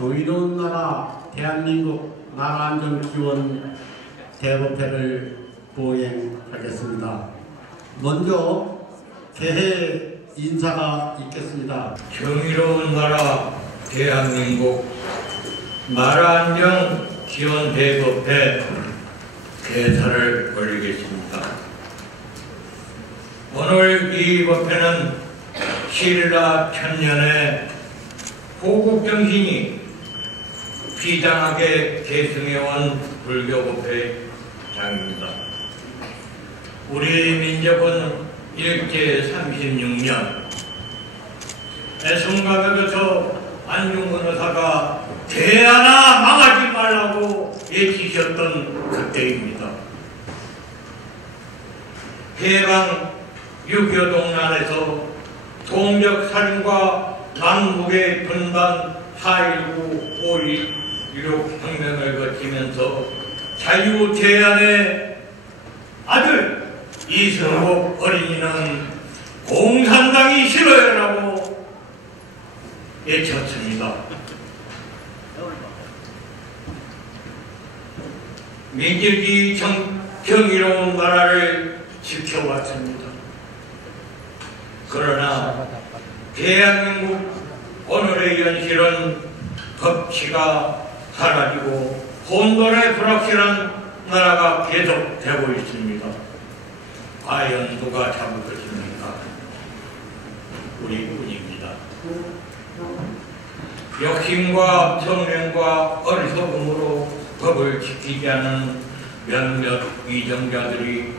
정의로운 나라 대한민국 나라안전기원 대법회를 보행하겠습니다. 먼저 개회 인사가 있겠습니다. 정의로운 나라 대한민국 나라안전기원 대법회 개사를 올리겠습니다. 오늘 이 법회는 신라 천년의 호국정신이 비장하게 계승해온 불교법회장입니다. 우리 민족은 일제 36년 애송가벽에서 안중근 의사가 개 하나 망하지 말라고 외치셨던 그때입니다. 해방 6.25 동란에서 동력살인과 남북의 분단 4.19, 5.16 혁명을 거치면서 자유제안의 아들 이승복 어린이는 공산당이 싫어요라고 외쳤습니다. 민족이 정의로운 나라를 지켜왔습니다. 그러나 대한민국 오늘의 현실은 법치가 사라지고 혼돈의 불확실한 나라가 계속되고 있습니다. 과연 누가 잡을 것입니까? 우리뿐입니다. 욕심과 성명과 어리석음으로 법을 지키지 않은 몇몇 위정자들이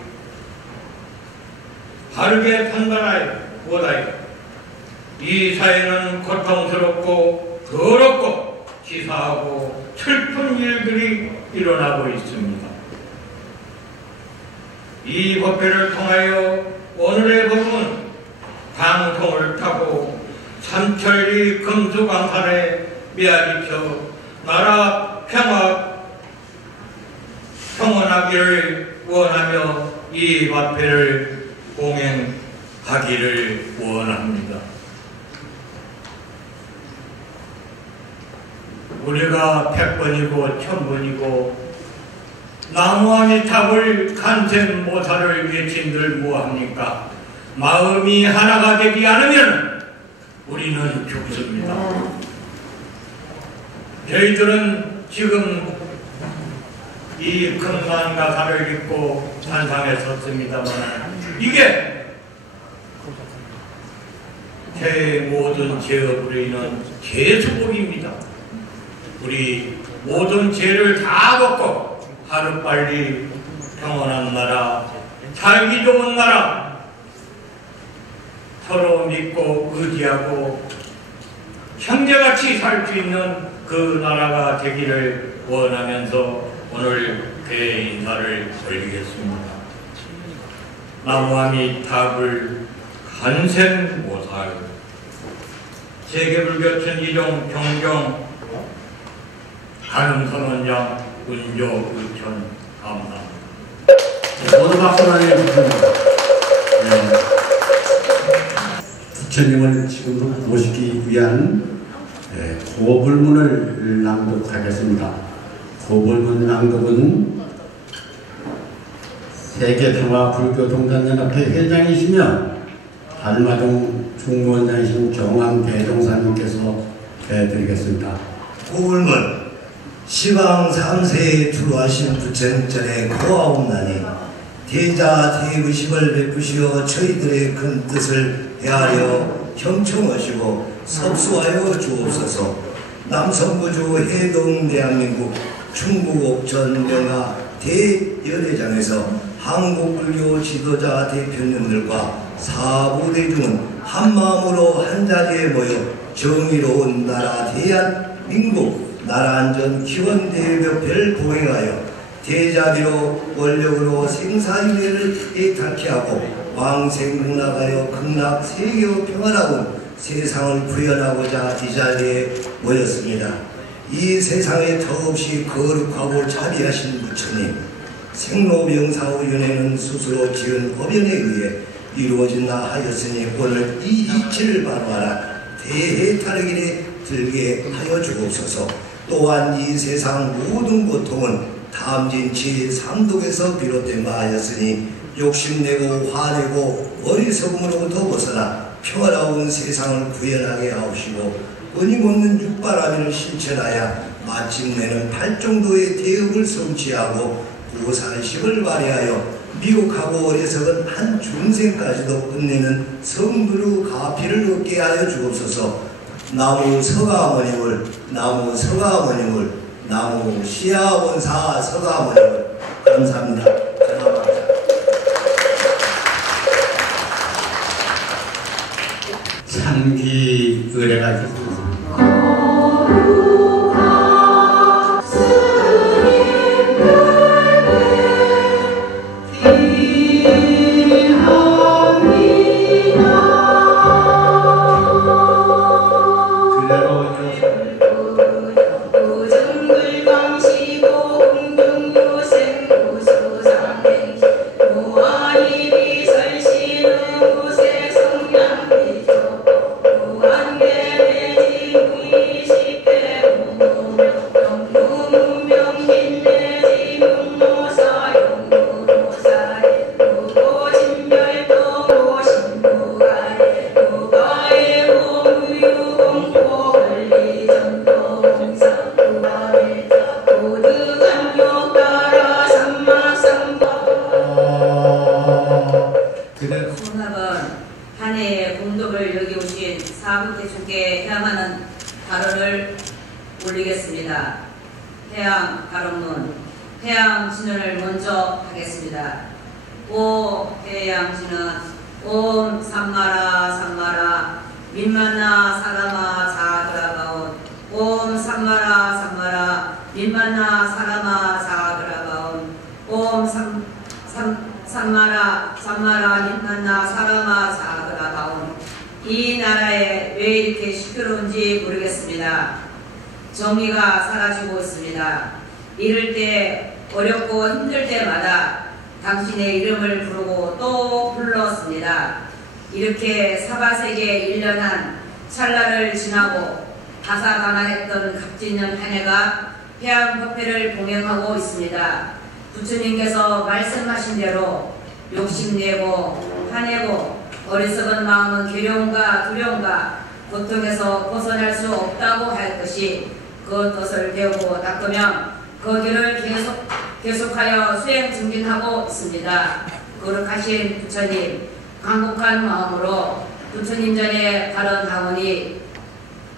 바르게 판단하여 보다요. 이 사회는 고통스럽고 더럽고 치사하고 슬픈 일들이 일어나고 있습니다. 이 법회를 통하여 오늘의 법은 방통을 타고 삼천리 금수강산에 메아리쳐 나라 평온하기를 원하며 이 법회를 공행하기를 원합니다. 우리가 100번이고 1000번이고 나무아미탑을 간센모사를 외친들 뭐합니까? 마음이 하나가 되지 않으면 우리는 죽습니다. 저희들은 지금 이 금만 가사를 입고 산상에 섰습니다만 이게 제 모든 죄의 뿌리는 죄수복입니다. 우리 모든 죄를 다 벗고 하루빨리 평온한 나라, 살기 좋은 나라, 서로 믿고 의지하고 형제같이 살 수 있는 그 나라가 되기를 원하면서 오늘 개회 인사를 올리겠습니다. 나무아미탑을 간센모살 세계불교 천지종 경종 가능선원장 은조 의천 감사합니다. 모두 박수 하나에 부탁드립니다. 부처님을 지금도 모시기 위한 고불문을 낭독하겠습니다. 고불문 낭독은 세계평화불교동단연합회 회장이시며 달마동 중무원장이신 경암대종사님께서 해드리겠습니다. 고불문 시방 3세에 주로하신 부처님 전에 고하옵나니 대자 대의식을 베푸시어 저희들의 큰 뜻을 헤아려 형청하시고 섭수하여 주옵소서. 남성부주 해동 대한민국 충북옥천 명하 대연회장에서 한국불교 지도자 대표님들과 사부대중은 한마음으로 한자리에 모여 정의로운 나라 대한민국 나라안전기원대법회를 보행하여 대자비로 원력으로 생사유래를 애타케 하고 왕생문학하여 극락 세계의 평화로운 세상을 구현하고자 이 자리에 모였습니다. 이 세상에 더없이 거룩하고 자비하신 부처님, 생로병사의 연회는 스스로 지은 법연에 의해 이루어진다 하였으니 오늘 이 이치를 바로하라. 대해탈의길에 들게 하여 주옵소서. 또한 이 세상 모든 고통은 탐진치 삼독에서 비롯된 바였으니 욕심내고 화내고 어리석음으로부터 벗어나 평화로운 세상을 구현하게 하옵시고 끊임없는 육바라밀을 실천하여 마침내는 8정도의 대업을 성취하고 구산식을 발휘하여 미혹하고 어리석은 한 중생까지도 끝내는 성부로 가피를 얻게 하여 주옵소서. 나무 서가모님을 나무 서가모님을 나무 시야원사 서가모님을 감사합니다. 전화합니다. 상기 의뢰가 있습니다. 송합은 한 해의 공덕을 여기 오신 사부대주께 해양하는 발언을 올리겠습니다. 해양 발언문 해양진언을 먼저 하겠습니다. 오 해양진언 옴 삼마라 삼마라 민만나 사라마 자그라바온 옴 삼마라 삼마라 민만나 사라마 자그라바온 옴 삼마라 민만나 사라마 자그라바온. 이 나라에 왜 이렇게 시끄러운지 모르겠습니다. 정의가 사라지고 있습니다. 이럴 때 어렵고 힘들 때마다 당신의 이름을 부르고 또 불렀습니다. 이렇게 사바세계 1년한 찰나를 지나고 다사다난했던 갑진년 한 해가 해양법회를 봉행하고 있습니다. 부처님께서 말씀하신 대로 욕심내고 화내고 어리석은 마음은 괴로움과 두려움과 고통에서 벗어날 수 없다고 하였듯이 그 뜻을 배우고 닦으면 그 길을 계속하여 수행 증진하고 있습니다. 거룩하신 부처님 간곡한 마음으로 부처님 전에 발언하오니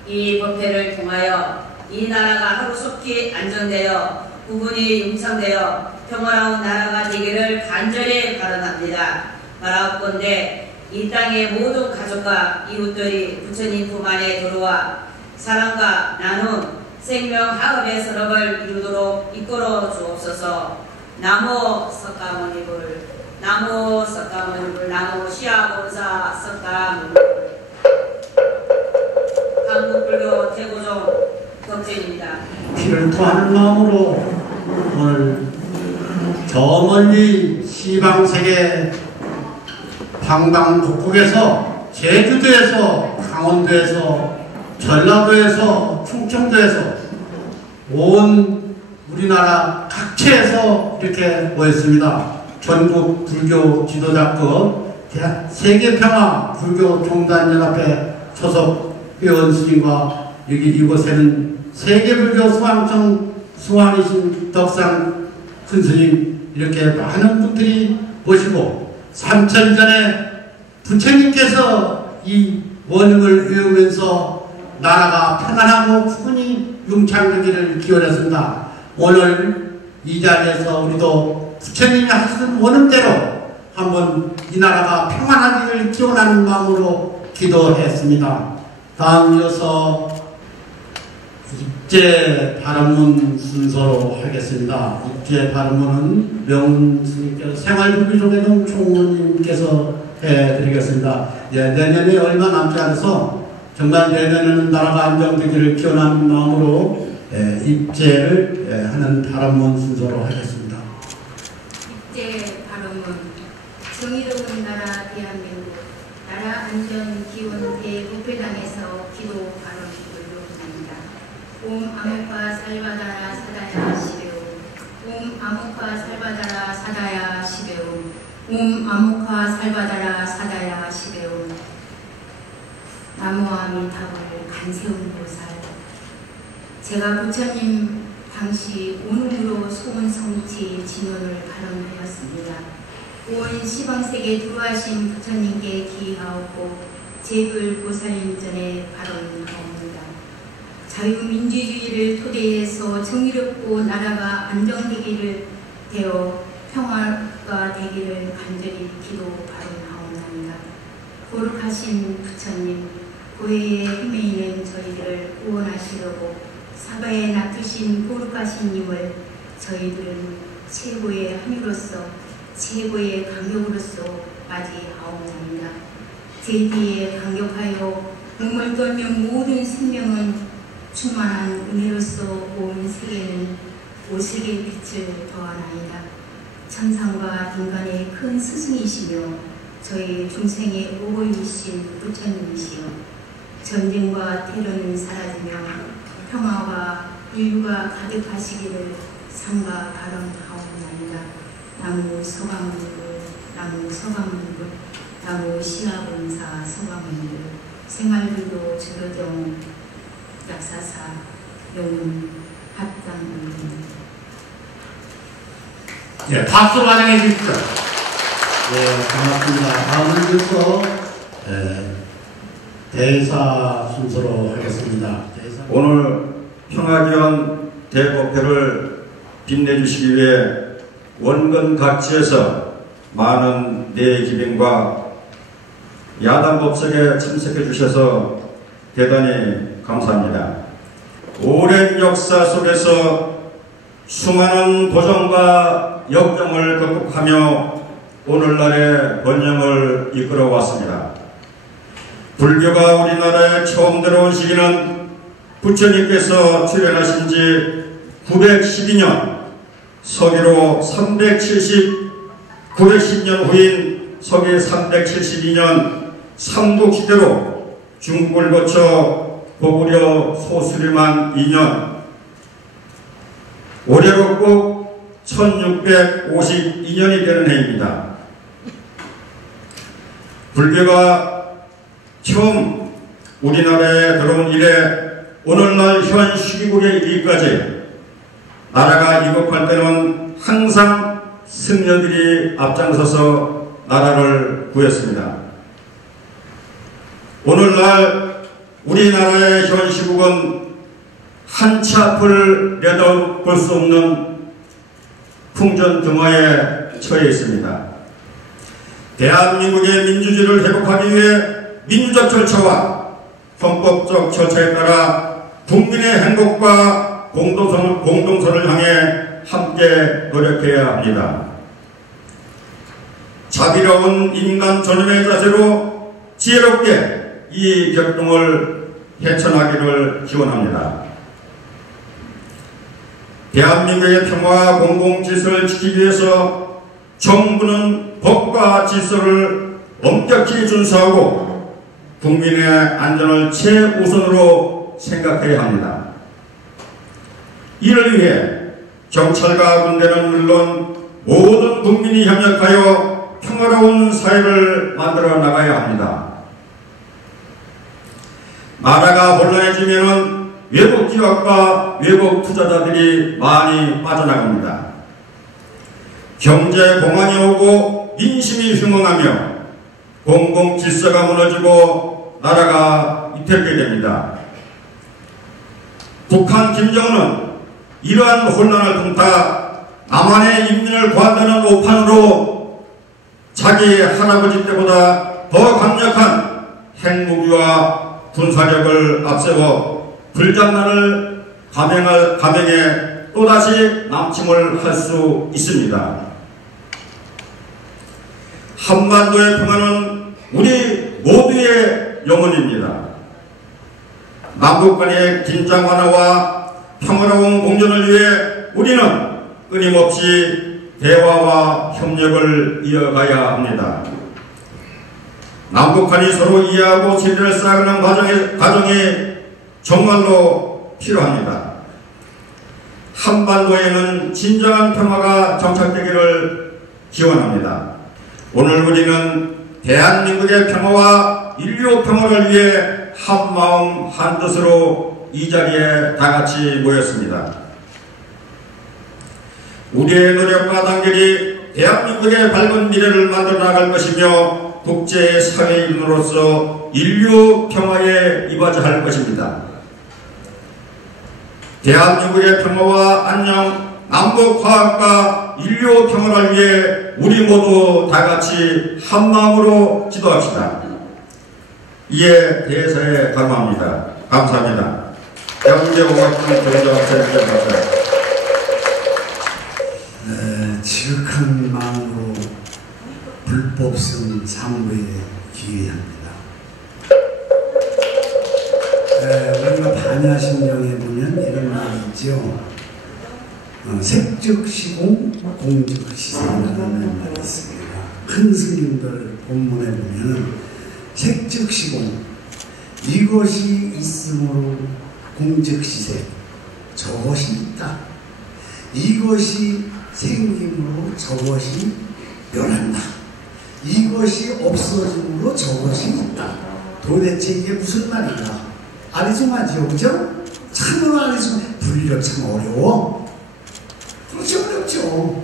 이 법회를 통하여 이 나라가 하루속히 안정되어 구분이 융창되어 평화로운 나라가 되기를 간절히 발언합니다. 바라옵건대 이 땅의 모든 가족과 이웃들이 부처님 품 안에 들어와 사랑과 나눔, 생명화합의 선업을 이루도록 이끌어 주옵소서. 나무 석가모니불 나무 석가모니불 나무 시아본사 석가모니불. 한국불교 대고종 덕진입니다. 피를 토하는 마음으로 오늘 저 멀리 시방세계 방방곡곡에서 제주도에서 강원도에서 전라도에서 충청도에서 온 우리나라 각처에서 이렇게 모였습니다. 전국 불교 지도자급 세계평화 불교 종단연합회 소속 회원 스님과 여기 이곳에는 세계불교 수왕청 수왕이신 덕상 큰 스님 이렇게 많은 분들이 모시고 3000년 전에 부처님께서 이 원흥을 외우면서 나라가 평안하고 구분이 융창되기를 기원했습니다. 오늘 이 자리에서 우리도 부처님이 하시는 원흥대로 한번 이 나라가 평안하기를 기원하는 마음으로 기도했습니다. 다음 이어서 입제 발언문 순서로 하겠습니다. 입제 발언문은 명스님께서 생활불교종회동 총무님께서 해드리겠습니다. 내년에 얼마 남지 않아서 정말 내년에는 나라가 안정되기를 기원하는 마음으로 입제를 하는 발언문 순서로 하겠습니다. 입제 발언문 정의로운 나라 대한민국 나라 안전 기원 대법회당에서 기도 발언을 요구합니다. 옴 아모파 살바다라 사다야 시베옴. 옴 아모파 살바다라 사다야 시베옴. 옴 아모파 살바다라 사다야 시베옴. 나무아미타불 간세운 보살. 제가 부처님 당시 온음으로 소원 성취 진언을 발언하였습니다. 온 시방세계 두루하신 부처님께 기하옵고 제불 보살님 전에 발언하옵니다. 자유민주주의를 토대해서 정의롭고 나라가 안정되기를 되어 평화가 되기를 간절히 기도 발언하옵나이다. 거룩하신 부처님, 고해의 힘에 있는 저희들을 구원하시려고 사바에 놔두신 거룩하신 님을 저희들은 최고의 함유로서 최고의 강력으로서 맞이하옵나이다. 제디에 강력하여 눈물 떨면 모든 생명은 충만한 은혜로서 온 세계는 오색의 빛을 더하나이다. 천상과 인간의 큰 스승이시며 저희 중생의 오보이신 부처님이시여 전쟁과 테러는 사라지며 평화와 인류가 가득하시기를 삼가 발언하옵나이다. 나무 서강문불, 나무 서강문불, 나무 시아본사 서강문불, 생활불도 주교정 약사사 영문 합당문. 예, 박수로 환영해 주십시오. 예, 반갑습니다. 다음은 또 대사 순서로 하겠습니다. 오늘 평화기원 대법회를 빛내주시기 위해 원근 각지에서 많은 내기병과 야당 법석에 참석해 주셔서 대단히 감사합니다. 오랜 역사 속에서 수많은 고정과 역경을 극복하며 오늘날의 번영을 이끌어 왔습니다. 불교가 우리나라에 처음 들어온 시기는 부처님께서 출현하신 지 912년, 서기로 910년 후인 서기 372년 삼국시대로 중국을 거쳐 고구려 소수림한 2년, 올해로 꼭 1652년이 되는 해입니다. 불교가 처음 우리나라에 들어온 이래 오늘날 현 시기국에 이르기까지 나라가 위급할 때는 항상 승려들이 앞장서서 나라를 구했습니다. 오늘날 우리나라의 현 시국은 한치 앞을 내다볼 수 없는 풍전등화에 처해 있습니다. 대한민국의 민주주의를 회복하기 위해 민주적 절차와 헌법적 절차에 따라 국민의 행복과 공동선을 향해 함께 노력해야 합니다. 자비로운 인간 존엄의 자세로 지혜롭게 이 격동을 헤쳐나기를 기원합니다. 대한민국의 평화와 공공질서를 지키기 위해서 정부는 법과 질서를 엄격히 준수하고 국민의 안전을 최우선으로 생각해야 합니다. 이를 위해 경찰과 군대는 물론 모든 국민이 협력하여 평화로운 사회를 만들어 나가야 합니다. 나라가 혼란해지면 외국 기업과 외국 투자자들이 많이 빠져나갑니다. 경제 공황이 오고 민심이 흉흥하며 공공 질서가 무너지고 나라가 위태롭게 됩니다. 북한 김정은은 이러한 혼란을 틈타 남한의 인민을 구한다는 오판으로 자기 할아버지 때보다 더 강력한 핵무기와 군사력을 앞세워 불장난을 감행에 또다시 남침을 할 수 있습니다. 한반도의 평화는 우리 모두의 영혼입니다. 남북 간의 긴장 완화와 평화로운 공존을 위해 우리는 끊임없이 대화와 협력을 이어가야 합니다. 남북한이 서로 이해하고 신뢰를 쌓아가는 과정이 정말로 필요합니다. 한반도에는 진정한 평화가 정착되기를 기원합니다. 오늘 우리는 대한민국의 평화와 인류 평화를 위해 한마음 한뜻으로 이 자리에 다같이 모였습니다. 우리의 노력과 단결이 대한민국의 밝은 미래를 만들어 나갈 것이며 국제사회인으로서 인류 평화에 이바지할 것입니다. 대한민국의 평화와 안녕, 남북화합과 인류 평화를 위해 우리 모두 다같이 한마음으로 기도합시다. 이에 대해서에 감사합니다. 감사합니다. 영재공학군 교장선생님 박사. 지극한 마음으로 불법성 사무에 기회합니다. 우리가 반야신경에 보면 이런 말이 있죠. 색즉시공 공즉시세라는 말이 있습니다. 큰 스님들 본문에 보면 색즉시공, 이것이 있으므로 공즉시세, 저것이 있다. 이것이 생김으로 저것이 멸한다. 이것이 없어짐으로 저것이 있다. 도대체 이게 무슨 말인가? 아리송하지요, 그죠? 참으로 아리송, 분리력 참 어려워. 그렇지, 어렵죠.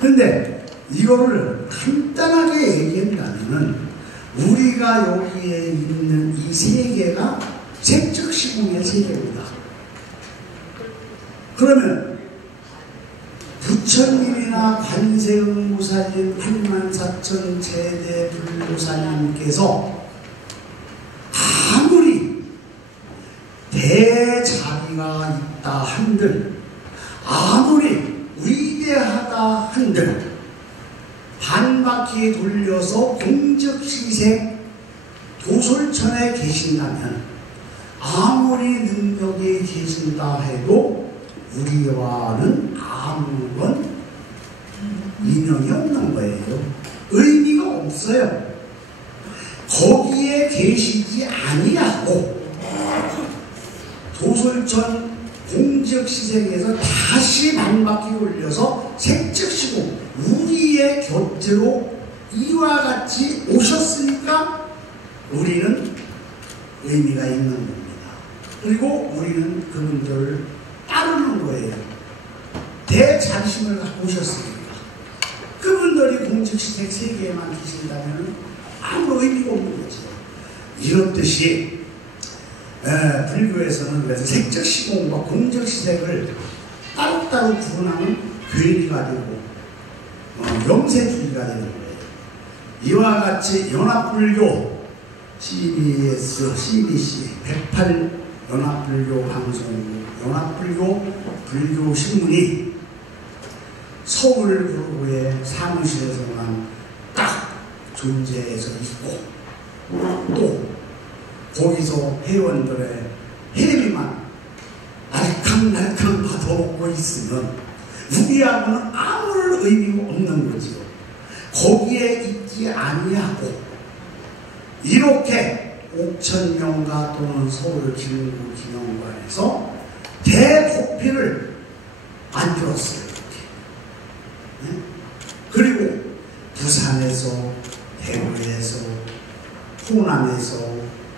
근데 이거를 간단하게 얘기한다면은 우리가 여기에 있는 이 세계가 색즉시공의 세계입니다. 그러면 부처님이나 관세음보살님, 84,000 제대 불보살님께서 아무리 대자비가 있다 한들, 아무리 위대하다 한들 반바퀴 돌려서 공적시생 도솔천에 계신다면, 아무리 능력이 계신다 해도 우리와는 아무런 인연이 없는 거예요. 의미가 없어요. 거기에 계시지 아니하고 도솔천 공적시생에서 다시 반바퀴 돌려서 색즉시공 우리의 곁으로 이와 같이 오셨으니까 우리는 의미가 있는 겁니다. 그리고 우리는 그분들을 따르는 거예요. 대자비심을 갖고 오셨으니까. 그분들이 공적시생 세계에만 계신다면 아무 의미가 없는 거죠. 이렇듯이 불교에서는 그래서 색적시공과 공적시생을 따로따로 구분하면 괴리가 되고 명세주의가 되는 거예요. 이와 같이 연합불교 CBC 108 연합불교 방송국 연합불교 불교신문이 서울구의 사무실에서만 딱 존재해서 있고, 또 거기서 회원들의 회비만 날캉날캉 받아먹고 있으면 우리하고는 아무런 의미가 없는 거지요. 거기에 있지 아니하고 이렇게 옥천명가 또는 서울 김구 기념관에서 대폭필을 만들었어요. 네? 그리고 부산에서, 대구에서, 호남에서,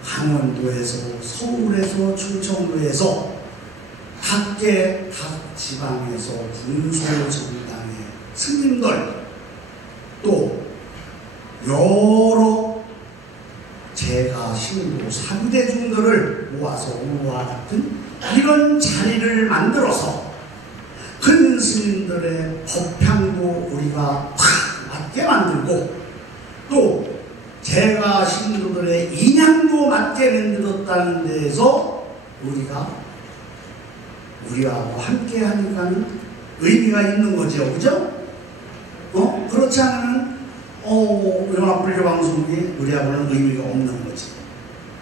강원도에서, 서울에서, 충청도에서 각계 각 지방에서 군소정당의 스님들 또 여러 제가 신도 상대중들을 모아서 오와 같은 이런 자리를 만들어서 큰 스님들의 법향도 우리가 탁 맞게 만들고, 또 제가 신도들의 인양도 맞게 만들었다는 데에서 우리하고 함께 하니까는 의미가 있는 거죠. 그죠? 그렇지 않으면 연합불교 방송이 우리하고는 의미가 없는 거지.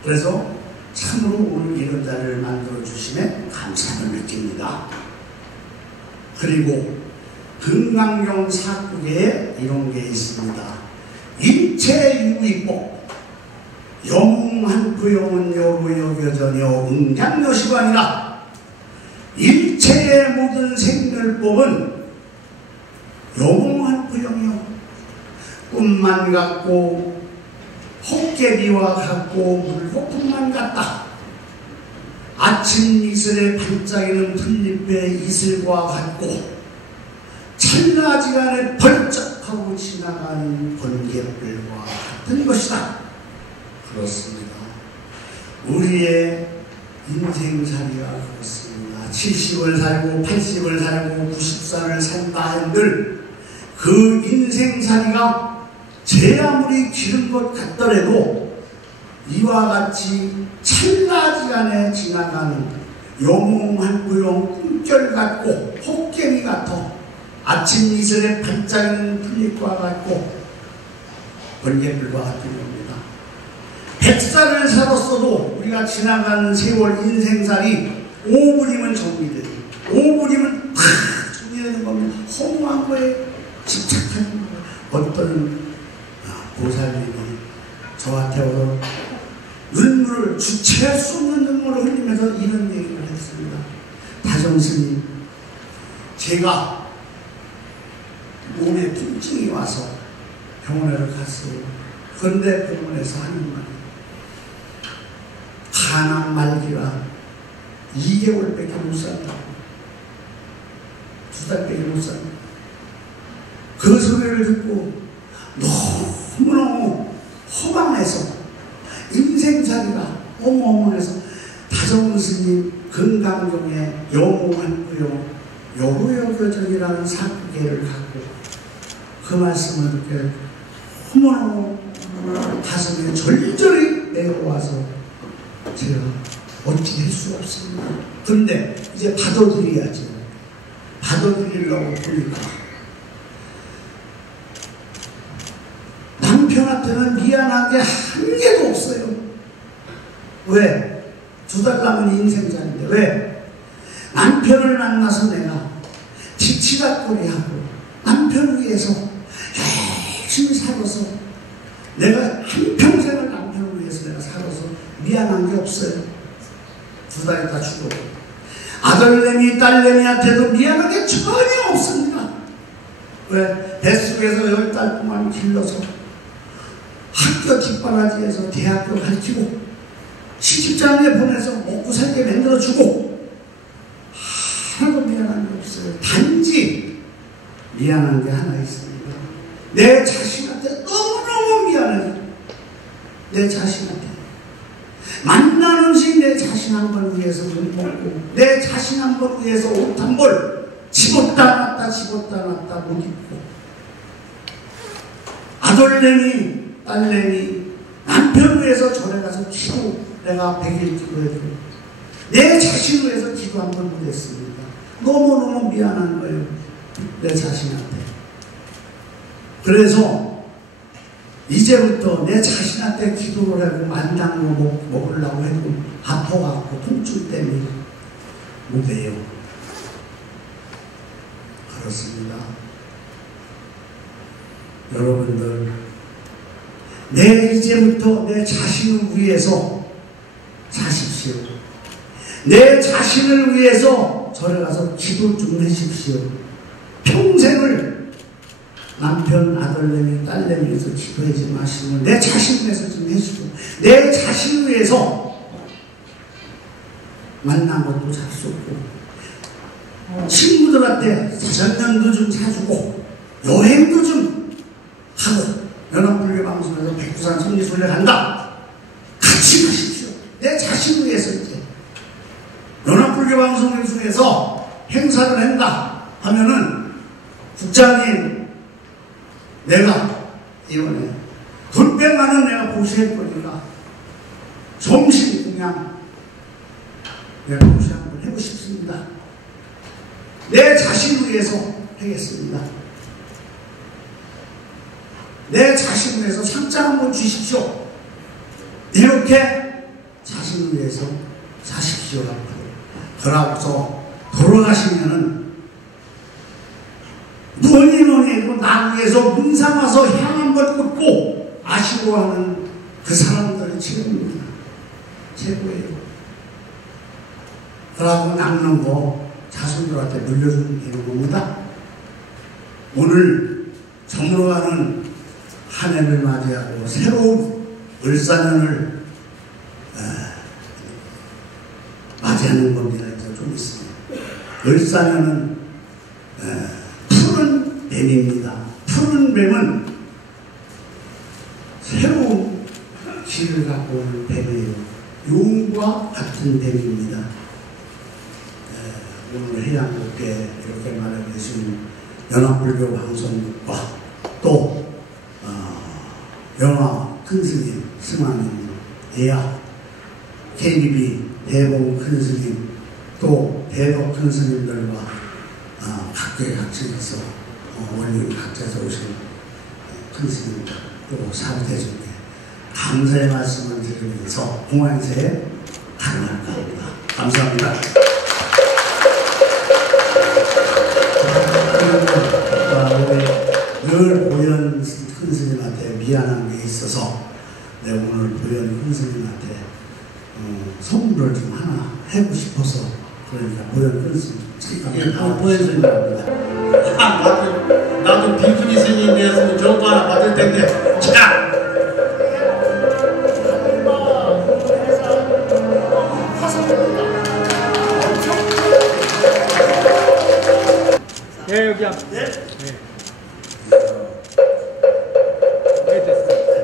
그래서 참으로 오늘 이런 자리를 만들어 주심에 감사를 느낍니다. 그리고 금강경 사국에 이런 게 있습니다. 일체유의법 영한부영은 여부여겨전여 응장여시관이라. 일체의 모든 생멸법은 영롱한 부형이요. 꿈만 같고 헛개비와 같고 물거품만 같다. 아침 이슬에 반짝이는 풀잎의 이슬과 같고 찰나지간에 벌쩍하고 지나가는 번개불과 같은 것이다. 그렇습니다. 우리의 인생살이가 그렇습니다. 70을 살고 80을 살고 90살을 산다 한들 그 인생살이가 제 아무리 길은 것 같더라도 이와 같이 찰나지간에 지나가는 영롱한 부용 꿈결 같고 헛개미 같아 아침 이슬에 반짝이는 풀잎과 같고 번개불과 같은 겁니다. 100살을 살았어도 우리가 지나가는 세월 인생살이 5분이면 정리돼요. 5분이면 다 정리되는 겁니다. 허무한 거에 집착하는 거예요. 어떤 보살님이 저한테 오늘 눈물을 주체할 수 없는 눈물을 흘리면서 이런 얘기를 했습니다. 다정스님, 제가 몸에 통증이 와서 병원에 갔어요. 그런데 병원에서 하는 말이 간암 말기라 2개월밖에 못 산다고. 2달밖에 못 산다고. 그 소리를 듣고 너무너무 허망해서 인생살이가 어마어마해서 다정은 스님 건강경에 영롱한 부용 여호여교전이라는 사계를 갖고 그 말씀을 듣게 너무너무 가슴에 절절히 내려와서 제가 어찌 할 수가 없습니다. 그런데 이제 받아들여야죠. 받아들이려고 보니까 남편한테는 미안한 게 한 개도 없어요. 왜? 2달 남은 인생살인데 왜? 남편을 만나서 내가 지치다거리하고 남편 위해서 열심히 살아서 내가 한평생을 남편을 위해서 내가 살아서 미안한 게 없어요. 2달 있다 죽어. 아들내미 딸내미한테도 미안한 게 전혀 없습니다. 왜? 뱃속에서 10달 동안 길러서 학교 뒷바라지에서 대학교 가르치고 시집장에 보내서 먹고 살게 만들어주고 하나도 미안한 게 없어요. 단지 미안한 게 하나 있습니다. 내 자신한테 너무너무 미안해요. 내 자신한테 만난 음식 내 자신 한 번 위해서 못 먹고 내 자신 한 번 위해서 옷 한 벌 집었다 놨다 집었다 놨다 못 입고 아들내미 딸내미 남편 위해서 절에 가서 기도 내가 100일 기도해도 내 자신 위해서 기도 한 번 못했습니다. 너무너무 미안한 거예요. 내 자신한테. 그래서 이제부터 내 자신한테 기도를 하고 만당으로 먹으려고 해도 아파갖고 통증 때문에 못해요. 그렇습니다. 여러분들 이제부터 내 자신을 위해서 사십시오. 내 자신을 위해서 절에 가서 기도 좀 하십시오. 평생을 남편, 아들내미, 딸내미 위해서 기도하지 마시고 내 자신 위해서 좀 해주고 내 자신을 위해서 만난 것도 잡수고 친구들한테 전년도 좀 사주고 여행도 좀 하고 연합불교 방송에서 백두산 성리순례 간다. 같이 가십시오. 내 자신을 위해서 이제 연합불교 방송을 중에서 행사를 한다 하면은 국장님 내가 이번에 돈백만은 내가 보시할 거니까 점심 그냥 내가 보시 한번 해보고 싶습니다. 내 자신을 위해서 하겠습니다. 내 자신을 위해서 상장 한번 주십시오. 이렇게 자신을 위해서 사십시오. 그러고서 돌아가시면은 뭐니 해도 나 위해서 문 삼아서 향 한번 꽂고 아쉬워하는 그 사람들이 최고입니다. 최고예요. 그러고 남는 거 자손들한테 물려주면 되는 겁니다. 오늘 저물어가는 한 해를 맞이하고 새로운 을사년을 맞이하는 겁니다. 이제 좀 있습니다. 을사년은 푸른 뱀입니다. 푸른 뱀은 새로운 길을 갖고 오는 뱀이에요. 용과 같은 뱀입니다. 오늘 해양국계 이렇게 말해주신 연합불교 방송국과 또 영화 큰스님, 승화님, 예약, KBB, 대봉 큰스님, 또 대덕 큰스님들과 각계각층에서 원리 각자에서 오신 큰스님들 또 사부대중께 감사의 말씀을 드리면서 공안새에 가능할까 합니다. 감사합니다. 늘 보현 큰스님한테 미안한 게 있어서 내가 오늘 보현 큰스님한테 선물을 좀 하나 해고 싶어서 그러니까 보현 큰스님 보현 스님입니다. 나도 비구니 스님 되었으면 좋은 거 하나 받을 텐데. 자! 예, 여기야. 네.